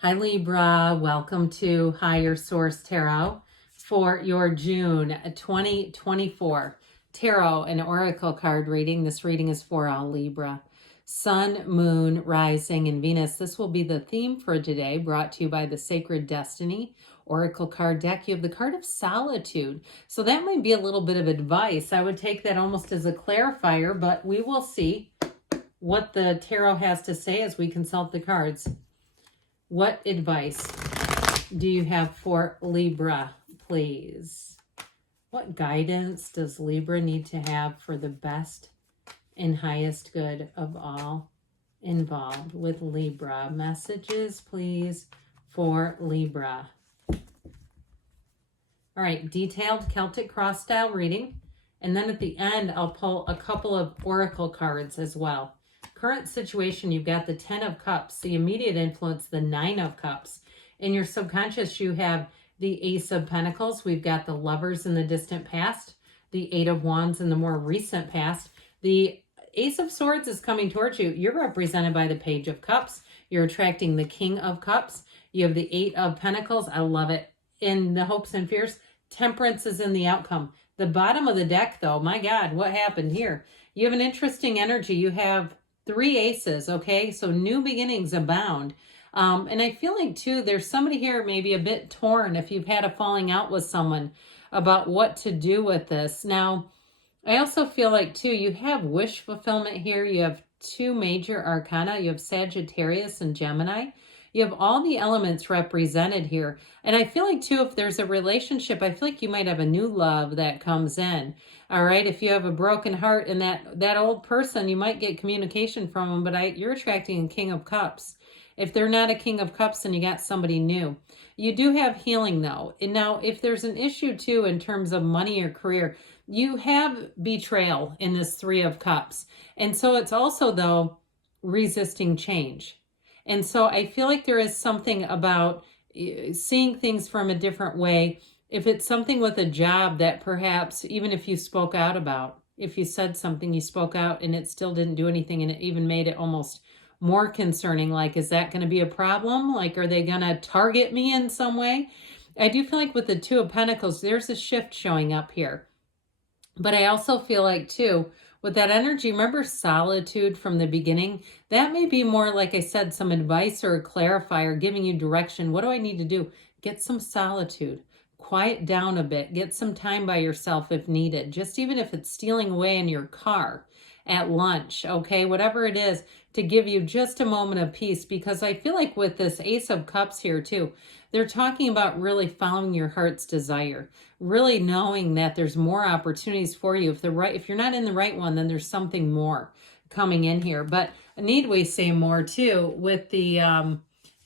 Hi Libra, welcome to Higher Source Tarot for your June 2024 Tarot and Oracle card reading. This reading is for all Libra. Sun, Moon, Rising, and Venus. This will be the theme for today, brought to you by the Sacred Destiny Oracle card deck. You have the card of Solitude. So that might be a little bit of advice. I would take that almost as a clarifier, but we will see what the tarot has to say as we consult the cards. What advice do you have for Libra, please? What guidance does Libra need to have for the best and highest good of all involved with Libra? Messages, please, for Libra. All right, detailed Celtic cross style reading. And then at the end, I'll pull a couple of oracle cards as well. Current situation, you've got the 10 of Cups, the immediate influence, the 9 of Cups. In your subconscious, you have the Ace of Pentacles. We've got the Lovers in the distant past, the 8 of Wands in the more recent past. The Ace of Swords is coming towards you. You're represented by the Page of Cups. You're attracting the King of Cups. You have the 8 of Pentacles. I love it. In the hopes and fears, Temperance is in the outcome. The bottom of the deck, though, my God, what happened here? You have an interesting energy. You have 3 aces, okay? So new beginnings abound. And I feel like, too, there's somebody here maybe a bit torn if you've had a falling out with someone about what to do with this. Now, I also feel like, too, you have wish fulfillment here. You have 2 major arcana. You have Sagittarius and Gemini. You have all the elements represented here. And I feel like, too, if there's a relationship, I feel like you might have a new love that comes in. All right. If you have a broken heart and that old person, you might get communication from them, but you're attracting a King of Cups. If they're not a King of Cups and you got somebody new, you do have healing though. And now if there's an issue too, in terms of money or career, you have betrayal in this 3 of Cups. And so it's also though resisting change. And so I feel like there is something about seeing things from a different way. If it's something with a job that perhaps, even if you spoke out about, if you said something, you spoke out and it still didn't do anything and it even made it almost more concerning, like, is that going to be a problem? Like, are they going to target me in some way? I do feel like with the 2 of Pentacles, there's a shift showing up here. But I also feel like, too, with that energy, remember solitude from the beginning? That may be more, like I said, some advice or a clarifier giving you direction. What do I need to do? Get some solitude. Quiet down a bit. Get some time by yourself if needed. Just even if it's stealing away in your car at lunch, okay? Whatever it is, to give you just a moment of peace. Because I feel like with this Ace of Cups here too, they're talking about really following your heart's desire. Really knowing that there's more opportunities for you. If you're not in the right one, then there's something more coming in here. But need we say more too with the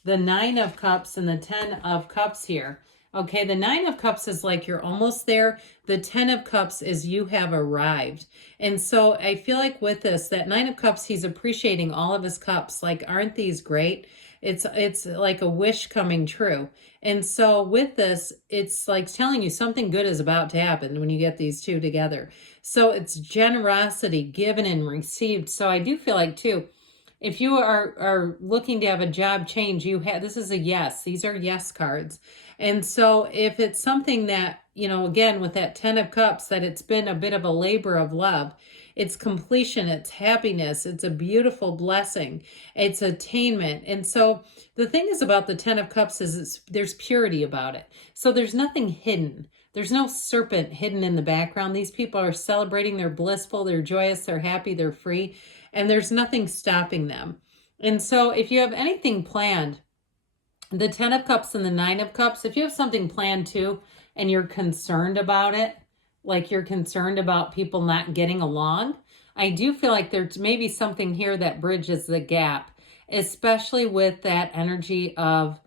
9 of Cups and the 10 of Cups here. Okay, the 9 of Cups is like you're almost there. The 10 of Cups is you have arrived. And so I feel like with this, that 9 of Cups, he's appreciating all of his cups. Like, aren't these great? It's like a wish coming true. And so with this, it's like telling you something good is about to happen when you get these 2 together. So it's generosity given and received. So I do feel like too, if you are looking to have a job change, this is a yes. These are yes cards. And so if it's something that, again, with that 10 of Cups, that it's been a bit of a labor of love, it's completion, it's happiness, it's a beautiful blessing, it's attainment. And so the thing is about the 10 of Cups is there's purity about it. So there's nothing hidden. There's no serpent hidden in the background. These people are celebrating, they're blissful, they're joyous, they're happy, they're free, and there's nothing stopping them. And so if you have anything planned, the 10 of Cups and the 9 of Cups, if you have something planned too, and you're concerned about it, like you're concerned about people not getting along, I do feel like there's maybe something here that bridges the gap, especially with that energy of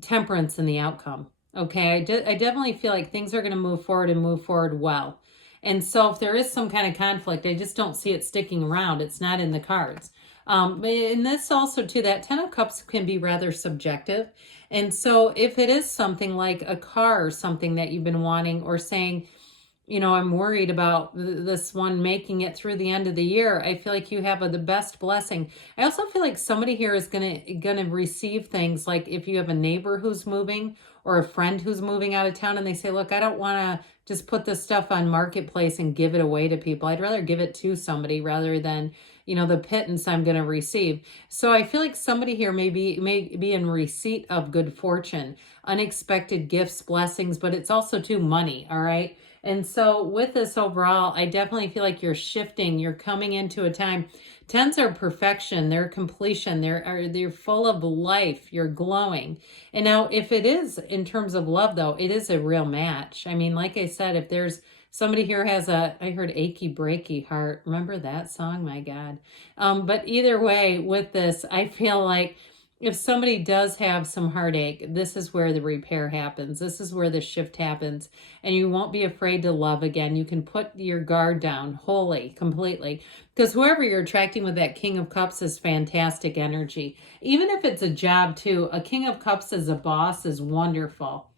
temperance in the outcome. Okay, I definitely feel like things are going to move forward and move forward well. And so if there is some kind of conflict, I just don't see it sticking around. It's not in the cards. And this also too, that 10 of Cups can be rather subjective. And so if it is something like a car or something that you've been wanting or saying, I'm worried about this one making it through the end of the year. I feel like you have the best blessing. I also feel like somebody here is gonna receive things, like if you have a neighbor who's moving or a friend who's moving out of town and they say, look, I don't want to just put this stuff on Marketplace and give it away to people. I'd rather give it to somebody rather than, the pittance I'm going to receive. So I feel like somebody here may be in receipt of good fortune, unexpected gifts, blessings, but it's also too money. All right. And so with this overall, I definitely feel like you're shifting. You're coming into a time. Tens are perfection. They're completion. They're full of life. You're glowing. And now if it is in terms of love, though, it is a real match. I mean, like I said, if there's somebody here has I heard achy breaky heart. Remember that song? My God. But either way with this, I feel like if somebody does have some heartache, this is where the repair happens. This is where the shift happens. And you won't be afraid to love again. You can put your guard down wholly, completely. Because whoever you're attracting with that King of Cups is fantastic energy. Even if it's a job too, a King of Cups as a boss is wonderful.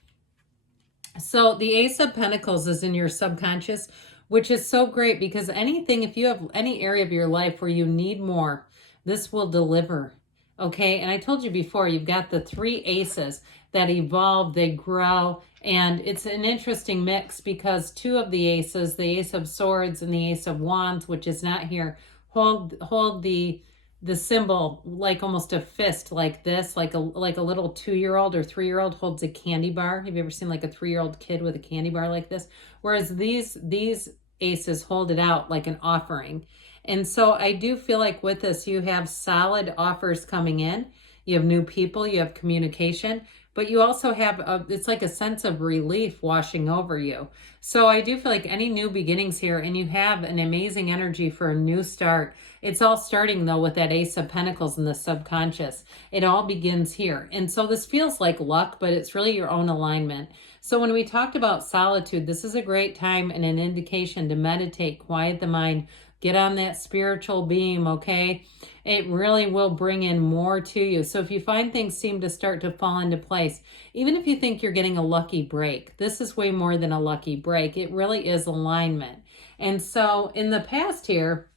So the Ace of Pentacles is in your subconscious, which is so great because if you have any area of your life where you need more, this will deliver. Okay, and I told you before, you've got the 3 aces that evolve, they grow, and it's an interesting mix because 2 of the aces, the Ace of Swords and the Ace of Wands, which is not here, hold the symbol like almost a fist, like this, like a little 2-year-old or 3-year-old holds a candy bar. Have you ever seen like a 3-year-old kid with a candy bar like this? Whereas these aces hold it out like an offering. And so I do feel like with this, you have solid offers coming in. You have new people, you have communication, but you also have, it's like a sense of relief washing over you. So I do feel like any new beginnings here, and you have an amazing energy for a new start. It's all starting though with that Ace of Pentacles in the subconscious. It all begins here. And so this feels like luck, but it's really your own alignment. So when we talked about solitude, this is a great time and an indication to meditate, quiet the mind, get on that spiritual beam, okay? It really will bring in more to you. So if you find things seem to start to fall into place, even if you think you're getting a lucky break, this is way more than a lucky break. It really is alignment. And so in the past here,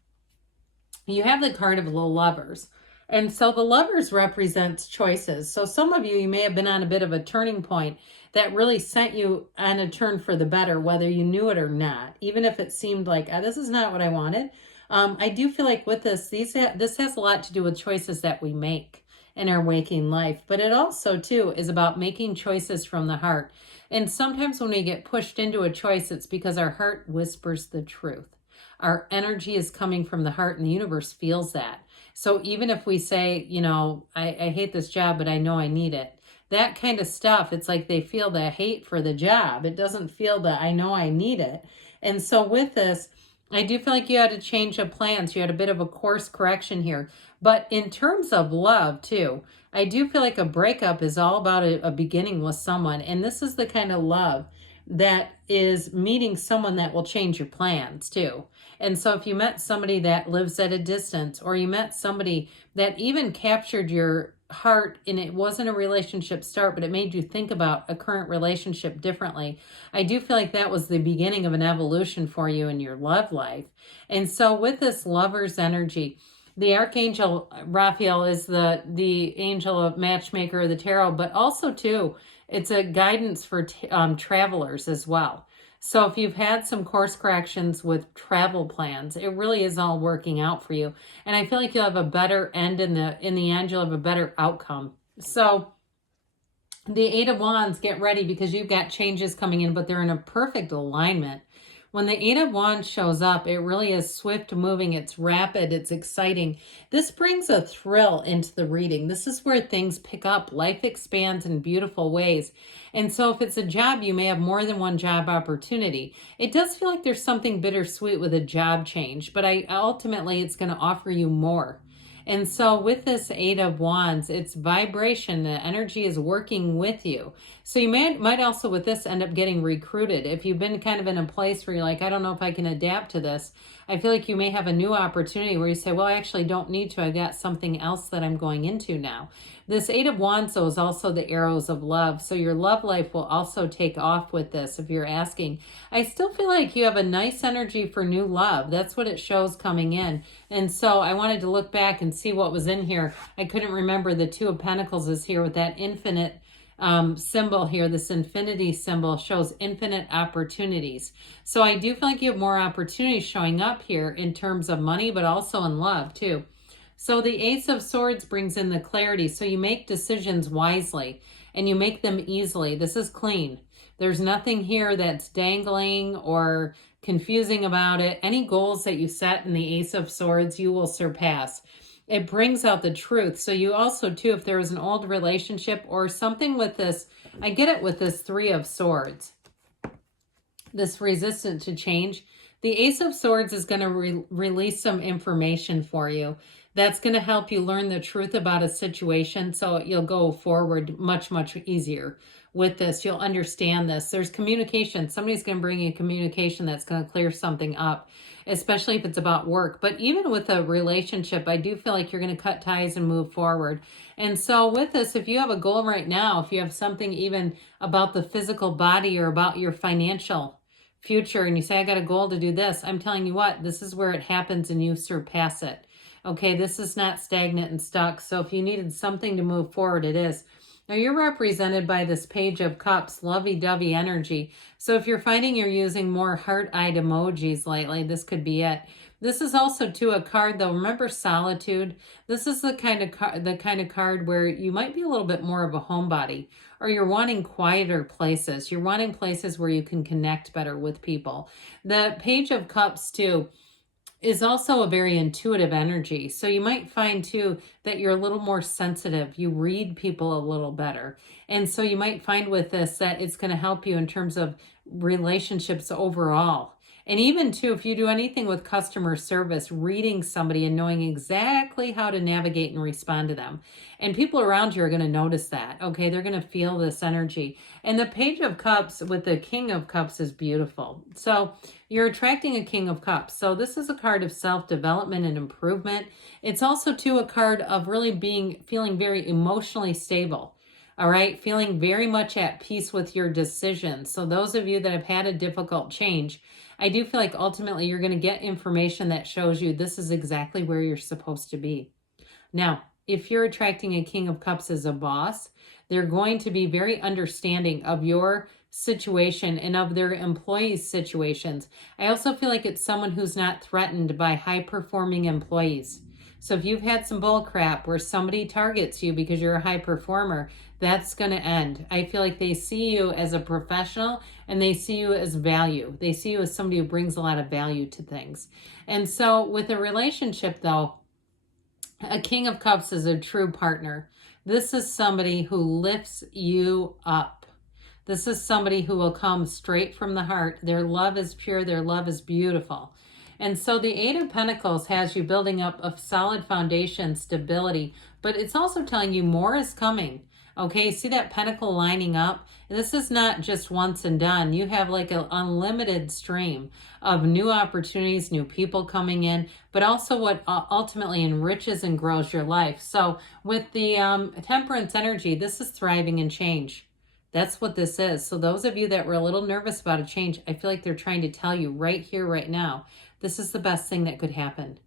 you have the card of the Lovers. And so the Lovers represents choices. So some of you may have been on a bit of a turning point that really sent you on a turn for the better, whether you knew it or not, even if it seemed like, this is not what I wanted. I do feel like with this, this has a lot to do with choices that we make in our waking life, but it also too is about making choices from the heart. And sometimes when we get pushed into a choice, it's because our heart whispers the truth. Our energy is coming from the heart, and the universe feels that. So even if we say, I hate this job, but I know I need it, that kind of stuff, it's like they feel the hate for the job. It doesn't feel the, I know I need it. And so with this, I do feel like you had a change of plans. You had a bit of a course correction here. But in terms of love too, I do feel like a breakup is all about a beginning with someone. And this is the kind of love that is meeting someone that will change your plans too. And so if you met somebody that lives at a distance, or you met somebody that even captured your heart and it wasn't a relationship start, but it made you think about a current relationship differently, I do feel like that was the beginning of an evolution for you in your love life. And so with this Lover's energy, the Archangel Raphael is the angel of matchmaker of the tarot, but also too, it's a guidance for travelers as well. So if you've had some course corrections with travel plans, it really is all working out for you. And I feel like you'll have a better end in the end, you'll have a better outcome. So the 8 of Wands, get ready because you've got changes coming in, but they're in a perfect alignment. When the 8 of Wands shows up, it really is swift moving. It's rapid. It's exciting. This brings a thrill into the reading. This is where things pick up. Life expands in beautiful ways. And so if it's a job, you may have more than one job opportunity. It does feel like there's something bittersweet with a job change, but ultimately it's going to offer you more. And so with this 8 of Wands, it's vibration. The energy is working with you. So you might also with this end up getting recruited. If you've been kind of in a place where you're like, I don't know if I can adapt to this, I feel like you may have a new opportunity where you say, well, I actually don't need to. I got something else that I'm going into now. This Eight of Wands, though, is also the arrows of love. So your love life will also take off with this if you're asking. I still feel like you have a nice energy for new love. That's what it shows coming in. And so I wanted to look back and see what was in here. I couldn't remember the Two of Pentacles is here with that infinite symbol here. This infinity symbol shows infinite opportunities. So I do feel like you have more opportunities showing up here in terms of money, but also in love too. So the Ace of Swords brings in the clarity. So you make decisions wisely and you make them easily. This is clean. There's nothing here that's dangling or confusing about it. Any goals that you set in the Ace of Swords, you will surpass. It brings out the truth. So you also, too, if there was an old relationship or something with this, I get it with this Three of Swords, this resistance to change. The Ace of Swords is going to release some information for you. That's going to help you learn the truth about a situation, so you'll go forward much, much easier with this. You'll understand this. There's communication. Somebody's going to bring you communication that's going to clear something up, especially if it's about work. But even with a relationship, I do feel like you're going to cut ties and move forward. And so with this, if you have a goal right now, if you have something even about the physical body or about your financial future, and you say, I got a goal to do this, I'm telling you what, this is where it happens and you surpass it. Okay, this is not stagnant and stuck. So if you needed something to move forward, it is. Now you're represented by this Page of Cups, lovey-dovey energy. So if you're finding you're using more heart-eyed emojis lately, this could be it. This is also too a card though. Remember solitude? This is the kind of card where you might be a little bit more of a homebody, or you're wanting quieter places. You're wanting places where you can connect better with people. The Page of Cups too is also a very intuitive energy. So you might find too that you're a little more sensitive. You read people a little better. And so you might find with this that it's going to help you in terms of relationships overall. And even too, if you do anything with customer service, reading somebody and knowing exactly how to navigate and respond to them. And people around you are going to notice that, okay? They're going to feel this energy. And the Page of Cups with the King of Cups is beautiful. So you're attracting a King of Cups. So this is a card of self-development and improvement. It's also too a card of really feeling very emotionally stable. All right, feeling very much at peace with your decisions. So those of you that have had a difficult change, I do feel like ultimately you're going to get information that shows you this is exactly where you're supposed to be. Now, if you're attracting a King of Cups as a boss, they're going to be very understanding of your situation and of their employees' situations. I also feel like it's someone who's not threatened by high-performing employees. So if you've had some bull crap where somebody targets you because you're a high performer, that's going to end. I feel like they see you as a professional and they see you as value. They see you as somebody who brings a lot of value to things. And so with a relationship though, a King of Cups is a true partner. This is somebody who lifts you up. This is somebody who will come straight from the heart. Their love is pure. Their love is beautiful. And so the Eight of Pentacles has you building up a solid foundation, stability, but it's also telling you more is coming. Okay, see that pentacle lining up? This is not just once and done. You have like an unlimited stream of new opportunities, new people coming in, but also what ultimately enriches and grows your life. So with the Temperance energy, this is thriving and change. That's what this is. So those of you that were a little nervous about a change, I feel like they're trying to tell you right here, right now, this is the best thing that could happen.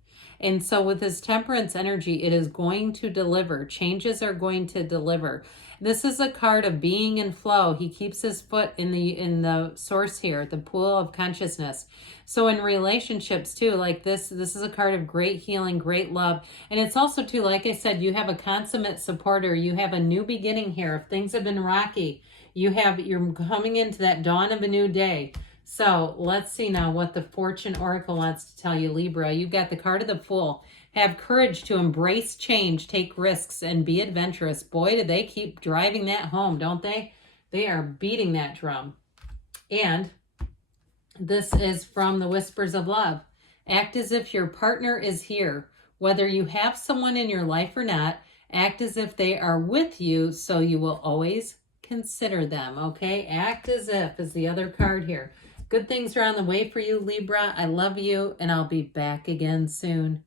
And so with this Temperance energy, it is going to deliver. Changes are going to deliver. This is a card of being in flow. He keeps his foot in the source here, the pool of consciousness. So in relationships too, like this is a card of great healing, great love. And it's also too, like I said, you have a consummate supporter. You have a new beginning here. If things have been rocky, you're coming into that dawn of a new day. So let's see now what the Fortune Oracle wants to tell you, Libra. You've got the card of the Fool. Have courage to embrace change, take risks, and be adventurous. Boy, do they keep driving that home, don't they? They are beating that drum. And this is from the Whispers of Love. Act as if your partner is here. Whether you have someone in your life or not, act as if they are with you, so you will always consider them, okay? Act as if is the other card here. Good things are on the way for you, Libra. I love you, and I'll be back again soon.